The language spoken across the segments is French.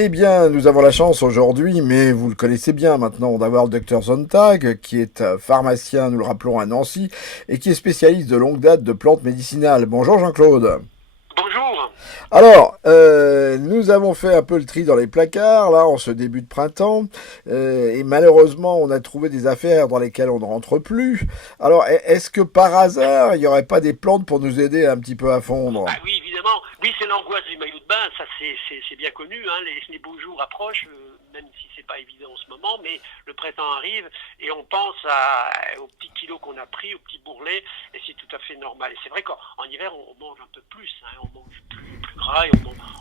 Eh bien, nous avons la chance aujourd'hui, mais vous le connaissez bien maintenant, d'avoir le docteur Sontag, qui est pharmacien, nous le rappelons, à Nancy, et qui est spécialiste de longue date de plantes médicinales. Bonjour Jean-Claude. Bonjour. Alors, nous avons fait un peu le tri dans les placards, là, en ce début de printemps, et malheureusement, on a trouvé des affaires dans lesquelles on ne rentre plus. Alors, est-ce que par hasard, il n'y aurait pas des plantes pour nous aider un petit peu à fondre? Ah oui, évidemment. Oui, c'est l'angoisse du maillot de bain, ça c'est bien connu. Hein. Les beaux jours approchent, même si c'est pas évident en ce moment, mais le printemps arrive et on pense aux petits kilos qu'on a pris, aux petits bourrelets, et c'est tout à fait normal. Et c'est vrai qu'en hiver, on mange un peu plus, hein. On mange plus gras et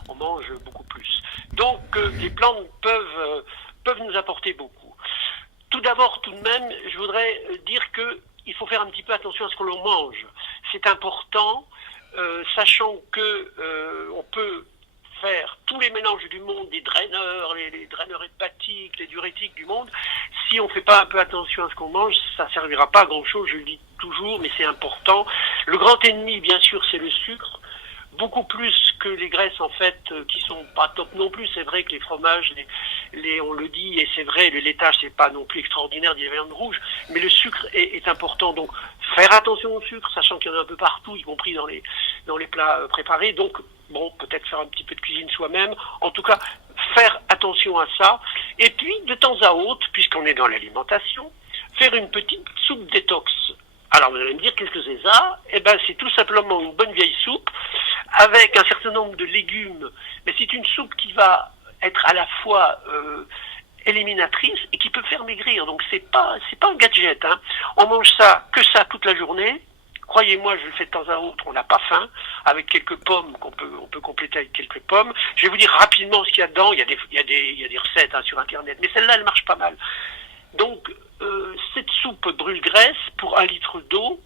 on mange beaucoup plus. Donc les plantes peuvent nous apporter beaucoup. Tout d'abord, tout de même, je voudrais dire que il faut faire un petit peu attention à ce que l'on mange. C'est important, sachant que on peut faire tous les mélanges du monde, des draineurs, les draineurs hépatiques, les diurétiques du monde. Si on ne fait pas un peu attention à ce qu'on mange, ça ne servira pas à grand chose, je le dis toujours, mais c'est important. Le grand ennemi, bien sûr, c'est le sucre. Beaucoup plus que les graisses en fait qui sont pas top non plus. C'est vrai que les fromages, on le dit et c'est vrai, le laitage c'est pas non plus extraordinaire des viandes rouges, mais le sucre est important. Donc faire attention au sucre, sachant qu'il y en a un peu partout, y compris dans les plats préparés. Donc bon, peut-être faire un petit peu de cuisine soi-même. En tout cas, faire attention à ça. Et puis de temps à autre, puisqu'on est dans l'alimentation, faire une petite soupe détox. Alors vous allez me dire qu'est-ce que c'est ça? Eh ben c'est tout simplement une bonne vieille soupe avec un certain nombre de légumes, mais c'est une soupe qui va être à la fois éliminatrice et qui peut faire maigrir. Donc c'est pas un gadget. Hein. On mange ça toute la journée. Croyez-moi, je le fais de temps à autre, on n'a pas faim, avec quelques pommes on peut compléter avec quelques pommes. Je vais vous dire rapidement ce qu'il y a dedans. Il y a des recettes hein, sur internet, mais celle-là elle marche pas mal. Donc cette soupe brûle-graisse pour 1 litre d'eau.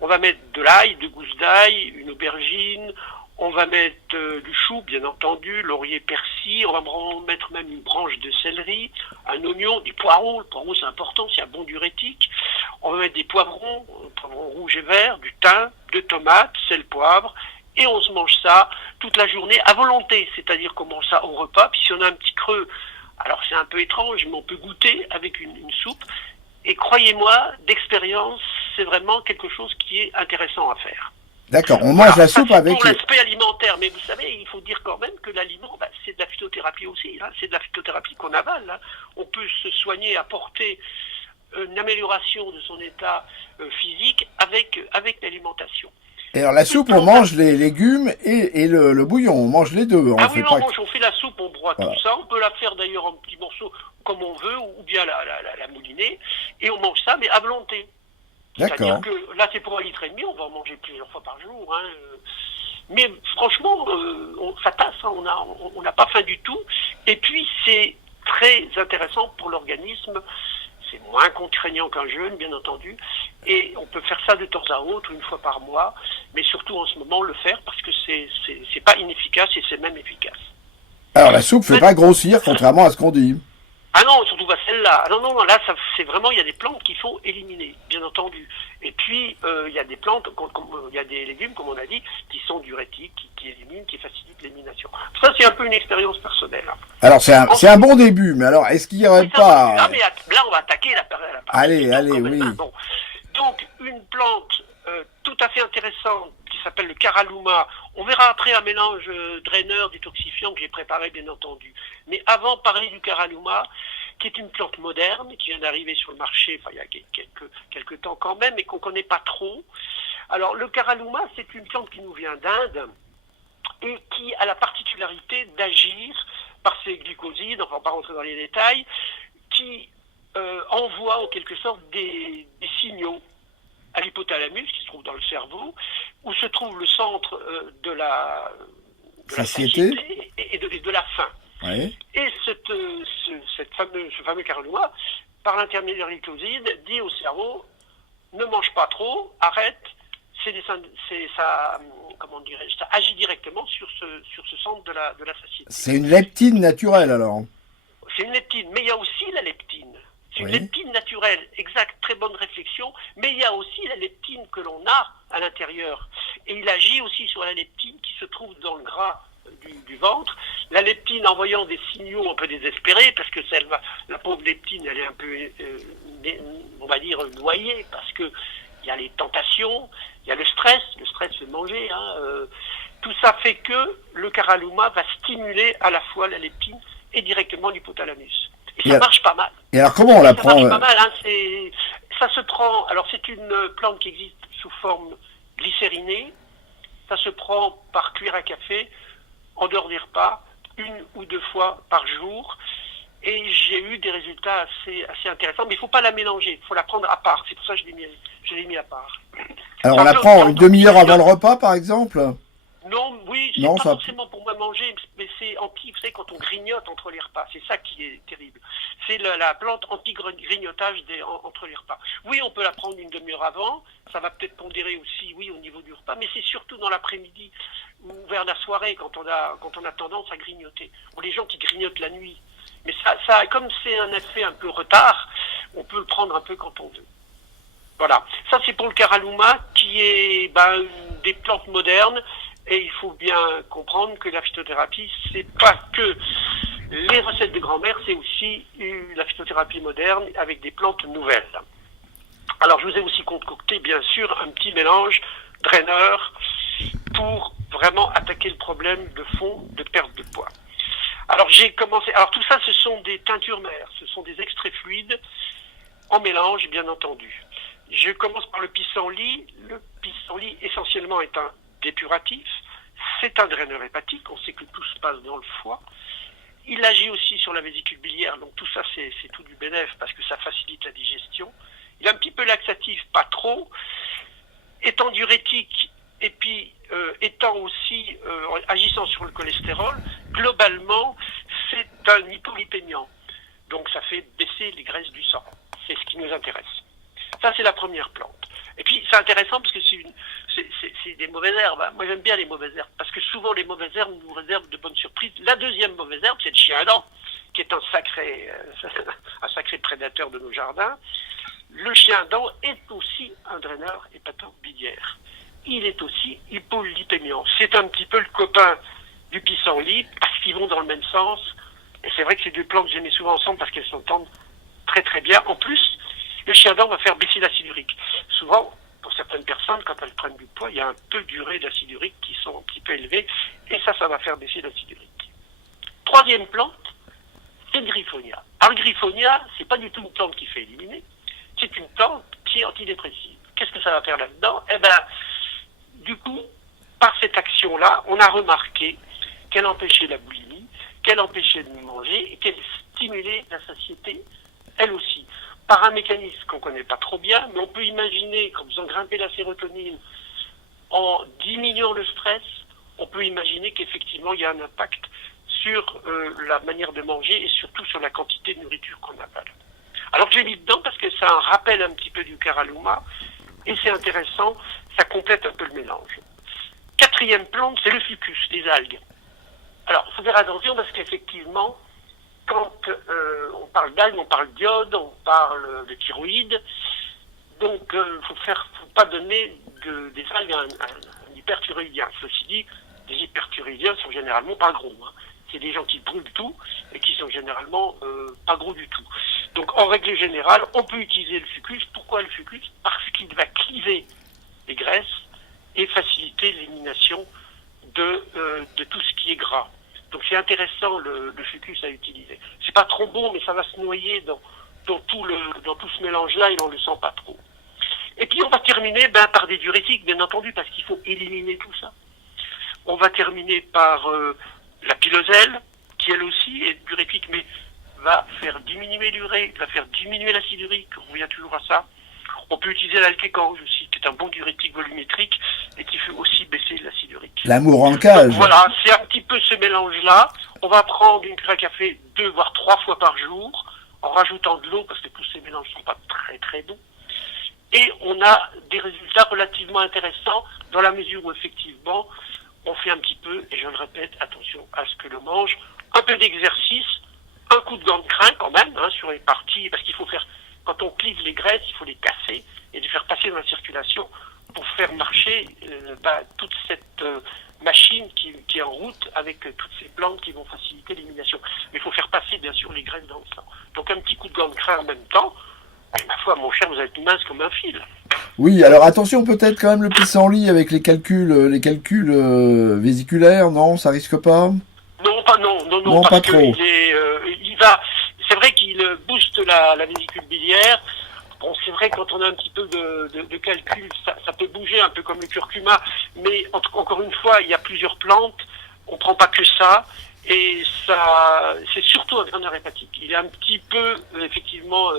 On va mettre de l'ail, 2 gousses d'ail, une aubergine, on va mettre du chou, bien entendu, laurier, persil, on va mettre même une branche de céleri, un oignon, des poireaux, le poireau c'est important, c'est un bon diurétique. On va mettre des poivrons rouges et verts, du thym, 2 tomates, sel, poivre, et on se mange ça toute la journée à volonté, c'est-à-dire qu'on mange ça au repas, puis si on a un petit creux, alors c'est un peu étrange, mais on peut goûter avec une soupe, et croyez-moi, d'expérience, c'est vraiment quelque chose qui est intéressant à faire. D'accord, on mange Voilà, la ça soupe c'est pour avec... l'aspect alimentaire, mais vous savez, il faut dire quand même que l'aliment, c'est de la phytothérapie aussi, hein. C'est de la phytothérapie qu'on avale. Hein. On peut se soigner, apporter une amélioration de son état physique avec l'alimentation. Et alors la Une soupe, on plante mange les légumes et le bouillon, on mange les deux, on Ah oui, fait non, pas... on fait la soupe, on broie tout Voilà. ça. On peut la faire d'ailleurs en petits morceaux comme on veut, ou bien la mouliner. Et on mange ça, mais à volonté. C'est-à-dire D'accord. que là, c'est pour 1,5 litre, on va en manger plusieurs fois par jour. Hein. Mais franchement, ça tasse, hein, on n'a pas faim du tout. Et puis, c'est très intéressant pour l'organisme. C'est moins contraignant qu'un jeûne, bien entendu. Et on peut faire ça de temps à autre, une fois par mois. Mais surtout en ce moment, le faire parce que c'est pas inefficace et c'est même efficace. Alors la soupe fait pas grossir, contrairement à ce qu'on dit. Ah non, surtout pas celle-là. Ah non, non, non, là, c'est vraiment, il y a des plantes qu'il faut éliminer, bien entendu. Et puis, il y a des plantes, il y a des légumes, comme on a dit, qui sont diurétiques, qui éliminent, qui facilitent l'élimination. Ça, c'est un peu une expérience personnelle. Hein. Alors c'est un Ensuite, bon début, mais alors est-ce qu'il y aurait oui, c'est un bon début. pas... Ah, mais là, on va attaquer la partie Allez, béton allez, quand même. oui. Hein. Bon. Donc, une plante tout à fait intéressante qui s'appelle le caraluma. On verra après un mélange draineur, détoxifiant que j'ai préparé, bien entendu. Mais avant, parler du caraluma, qui est une plante moderne, qui vient d'arriver sur le marché, enfin il y a quelques temps quand même, mais qu'on ne connaît pas trop. Alors le caraluma, c'est une plante qui nous vient d'Inde et qui a la particularité d'agir par ses glucosides, enfin on va pas rentrer dans les détails, qui envoie en quelque sorte des signaux à l'hypothalamus, qui se trouve dans le cerveau, où se trouve le centre de la Satiété? satiété et de la faim. Oui. Et ce fameux caraluma, par l'intermédiaire des glucosides, dit au cerveau ne mange pas trop, arrête. Comment dirais-je, ça agit directement sur ce centre de la satiété. C'est une leptine naturelle alors. C'est une leptine, mais il y a aussi la leptine. C'est une Oui. leptine naturelle, exact, très bonne réflexion, mais il y a aussi la leptine que l'on a à l'intérieur. Et il agit aussi sur la leptine qui se trouve dans le gras du ventre. La leptine envoyant des signaux un peu désespérés, parce que la pauvre leptine, elle est un peu, on va dire, noyée, parce que il y a les tentations, il y a le stress fait manger. Tout ça fait que le caralluma va stimuler à la fois la leptine et directement l'hypothalamus. Et ça marche pas mal. Et alors comment on la prend? Ça marche pas mal, ça se prend, alors c'est une plante qui existe sous forme glycérinée, ça se prend par cuillère à café, en dehors des repas, 1 ou 2 fois par jour, et j'ai eu des résultats assez intéressants, mais il ne faut pas la mélanger, il faut la prendre à part, c'est pour ça que je l'ai mis à part. Alors on la prend une demi-heure avant le repas par exemple? Non, oui, c'est pas forcément pour moi manger, mais c'est anti, vous savez, quand on grignote entre les repas, c'est ça qui est terrible. C'est la plante anti-grignotage entre les repas. Oui, on peut la prendre une demi-heure avant, ça va peut-être pondérer aussi, oui, au niveau du repas, mais c'est surtout dans l'après-midi ou vers la soirée quand on a tendance à grignoter. Ou les gens qui grignotent la nuit. Mais ça, comme c'est un effet un peu retard, on peut le prendre un peu quand on veut. Voilà. Ça, c'est pour le caralluma, qui est des plantes modernes. Et il faut bien comprendre que la phytothérapie, c'est pas que les recettes de grand-mère, c'est aussi la phytothérapie moderne avec des plantes nouvelles. Alors, je vous ai aussi concocté, bien sûr, un petit mélange draineur pour vraiment attaquer le problème de fond de perte de poids. Alors, alors tout ça, ce sont des teintures mères, ce sont des extraits fluides en mélange, bien entendu. Je commence par le pissenlit. Le pissenlit, essentiellement, est un dépuratif, c'est un draineur hépatique, on sait que tout se passe dans le foie. Il agit aussi sur la vésicule biliaire, donc tout ça c'est tout du bénéfice parce que ça facilite la digestion. Il est un petit peu laxatif, pas trop, étant diurétique et puis étant aussi agissant sur le cholestérol, globalement c'est un hypolipémiant, donc ça fait baisser les graisses du sang, c'est ce qui nous intéresse. Ça c'est la première plante. Et puis c'est intéressant parce que c'est des mauvaises herbes. Moi j'aime bien les mauvaises herbes parce que souvent les mauvaises herbes nous réservent de bonnes surprises. La deuxième mauvaise herbe, c'est le chien-dent, qui est un sacré prédateur de nos jardins. Le chien-dent est aussi un draineur hépato-biliaire. Il est aussi hypolipémiant. C'est un petit peu le copain du pissenlit parce qu'ils vont dans le même sens. Et c'est vrai que ces deux plantes, je les mets souvent ensemble parce qu'elles s'entendent très très bien. En plus, le chien-dent va faire baisser l'acide urique. Souvent, pour certaines personnes, quand elles prennent du poids, il y a un peu d'urée d'acide urique qui sont un petit peu élevés, et ça va faire baisser l'acide urique. Troisième plante, c'est le griffonia. Alors le griffonia, c'est pas du tout une plante qui fait éliminer, c'est une plante qui est antidépressive. Qu'est-ce que ça va faire là-dedans? Du coup, par cette action-là, on a remarqué qu'elle empêchait la boulimie, qu'elle empêchait de manger, et qu'elle stimulait la satiété, elle aussi. Par un mécanisme qu'on ne connaît pas trop bien, mais on peut imaginer qu'en faisant grimper la sérotonine, en diminuant le stress, on peut imaginer qu'effectivement il y a un impact sur la manière de manger et surtout sur la quantité de nourriture qu'on avale. Alors je l'ai mis dedans parce que ça un rappel un petit peu du caralluma et c'est intéressant, ça complète un peu le mélange. Quatrième plante, c'est le fucus, les algues. Alors il faut faire attention parce qu'effectivement, quand on parle d'algues, on parle d'iode, on parle de thyroïde. Donc, il ne faut pas donner des algues à un hyperthyroïdien. Ceci dit, les hyperthyroïdiens sont généralement pas gros. C'est des gens qui brûlent tout et qui sont généralement pas gros du tout. Donc, en règle générale, on peut utiliser le fucus. Pourquoi le fucus? Parce qu'il va cliver les graisses et faciliter l'élimination de tout ce qui est gras. Donc c'est intéressant le fucus à utiliser. C'est pas trop bon, mais ça va se noyer dans tout ce mélange-là et on le sent pas trop. Et puis on va terminer par des diurétiques, bien entendu, parce qu'il faut éliminer tout ça. On va terminer par la piloselle, qui elle aussi est diurétique, mais va faire diminuer l'urée, va faire diminuer l'acide urique, on revient toujours à ça. On peut utiliser l'alkécange aussi, qui est un bon diurétique volumétrique et qui fait aussi baisser l'acide urique. L'amour en cage. Donc voilà, c'est un petit peu ce mélange-là. On va prendre une cuillère à café 2 voire 3 fois par jour, en rajoutant de l'eau, parce que tous ces mélanges ne sont pas très très bons. Et on a des résultats relativement intéressants, dans la mesure où effectivement, on fait un petit peu, et je le répète, attention à ce que l'on mange, un peu d'exercice, un coup de gant de crin quand même, sur les parties, parce qu'il faut faire... Quand on clive les graisses, il faut les casser et les faire passer dans la circulation pour faire marcher toute cette machine qui est en route avec toutes ces plantes qui vont faciliter l'élimination. Mais il faut faire passer bien sûr les graines dans le sang. Donc un petit coup de gant de crin en même temps, et ma foi mon cher, vous êtes mince comme un fil. Oui, alors attention peut-être quand même le pissenlit avec les calculs vésiculaires, non, ça risque pas? Non, Pas parce trop. il va, c'est vrai qu'il booste la vésicule biliaire. Bon, c'est vrai quand on a un petit peu de calcul, ça peut bouger un peu comme le curcuma, mais encore une fois, il y a plusieurs plantes, on prend pas que ça, et ça, c'est surtout un graineur hépatique. Il est un petit peu, effectivement,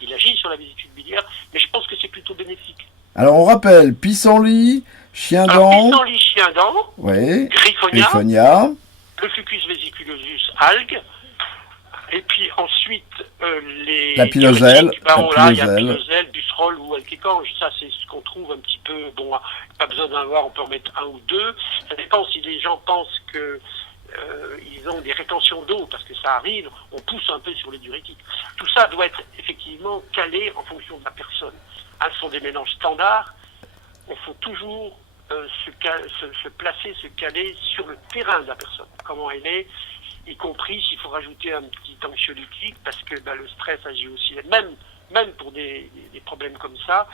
il agit sur la vésicule biliaire, mais je pense que c'est plutôt bénéfique. Alors on rappelle, pissenlit, chien Alors, dent, pissenlit, chien dent, ouais, griffonia, griffonia, le fucus vesiculosus algue, et puis ensuite les la piloselle, diurétiques, il y a piloselle, busserol ou alkécange, ça c'est ce qu'on trouve un petit peu, bon, pas besoin d'en avoir, on peut en mettre un ou deux, ça dépend si les gens pensent que ils ont des rétentions d'eau, parce que ça arrive, on pousse un peu sur les diurétiques. Tout ça doit être effectivement calé en fonction de la personne. Ce sont des mélanges standards, il faut toujours se placer, se caler sur le terrain de la personne, comment elle est, y compris s'il faut rajouter un petit anxiolytique, parce que le stress agit aussi, même pour des problèmes comme ça.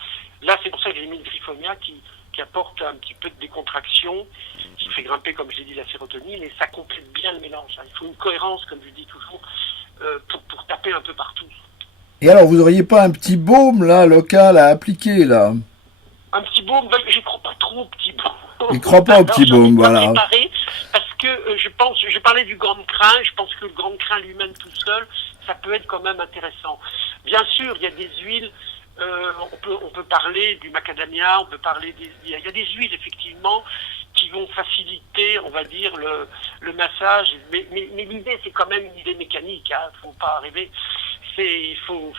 Là, c'est pour ça que j'ai mis le griffonia qui apporte un petit peu de décontraction, qui fait grimper, comme je l'ai dit, la sérotonine, et ça complète bien le mélange. Il faut une cohérence, comme je dis toujours, pour taper un peu partout. Et alors, vous auriez pas un petit baume, là, local à appliquer, là? Un petit baume, j'y crois pas trop au petit baume. Il croit pas au petit baume, voilà. Préparé, parce que je parlais du grand crin, je pense que le grand crin lui-même tout seul, ça peut être quand même intéressant. Bien sûr, il y a des huiles, on peut parler du macadamia, il y a des huiles effectivement qui vont faciliter, on va dire, le massage. Mais l'idée, c'est quand même une idée mécanique, hein, faut pas rêver. Il faut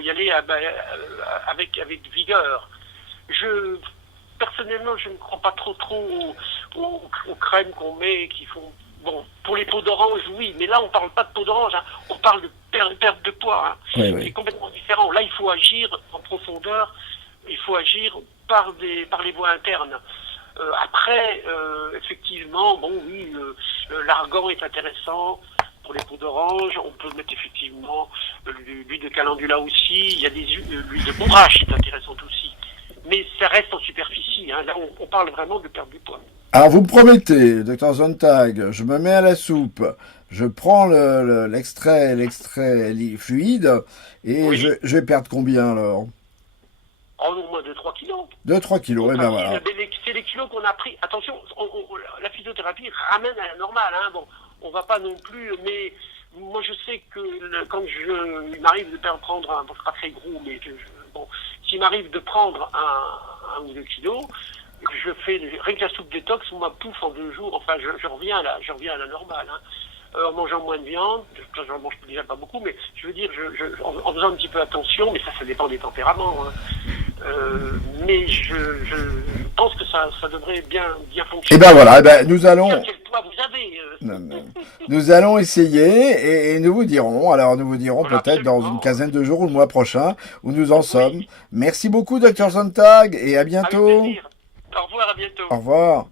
y aller avec vigueur. Personnellement, je ne crois pas trop aux crèmes qu'on met qui font... Bon, pour les peaux d'orange, oui, mais là, on parle pas de peau d'orange, hein, on parle de perte de poids. Hein. Oui, oui. C'est complètement différent. Là, il faut agir en profondeur, il faut agir par les voies internes. Après, effectivement, bon, oui, l'argan est intéressant pour les peaux d'orange. On peut mettre effectivement l'huile de calendula aussi. Il y a l'huile de bourrache qui est intéressante aussi. Mais ça reste en superficie. Hein. Là, on parle vraiment de perte de poids. Alors, vous me promettez, docteur Sontag, je me mets à la soupe, je prends l'extrait fluide, et Oui. je vais perdre combien, alors? Oh, au moins 2-3 kilos. 2-3 kilos, et ben voilà. C'est les kilos qu'on a pris. Attention, la physiothérapie ramène à la normale. Hein. Bon, on va pas non plus, mais moi je sais que quand il m'arrive de prendre un, bon, c'est pas très gros, mais bon, s'il m'arrive de prendre un ou 2 kilos, je fais rien que la soupe détox, moi pouf en 2 jours, enfin je reviens à la normale. Hein. En mangeant moins de viande, j'en mange déjà pas beaucoup, mais je veux dire, en faisant un petit peu attention, mais ça dépend des tempéraments. Hein. Mais je pense que ça devrait bien fonctionner. Et ben voilà, nous allons... Quel poids vous avez Non. Nous allons essayer et nous vous dirons. Alors nous vous dirons Voilà, peut-être dans absolument. une quinzaine de jours ou le mois prochain où nous en sommes. Oui. Merci beaucoup, docteur Sontag, et à Avec bientôt. plaisir. Au revoir, à bientôt. Au revoir.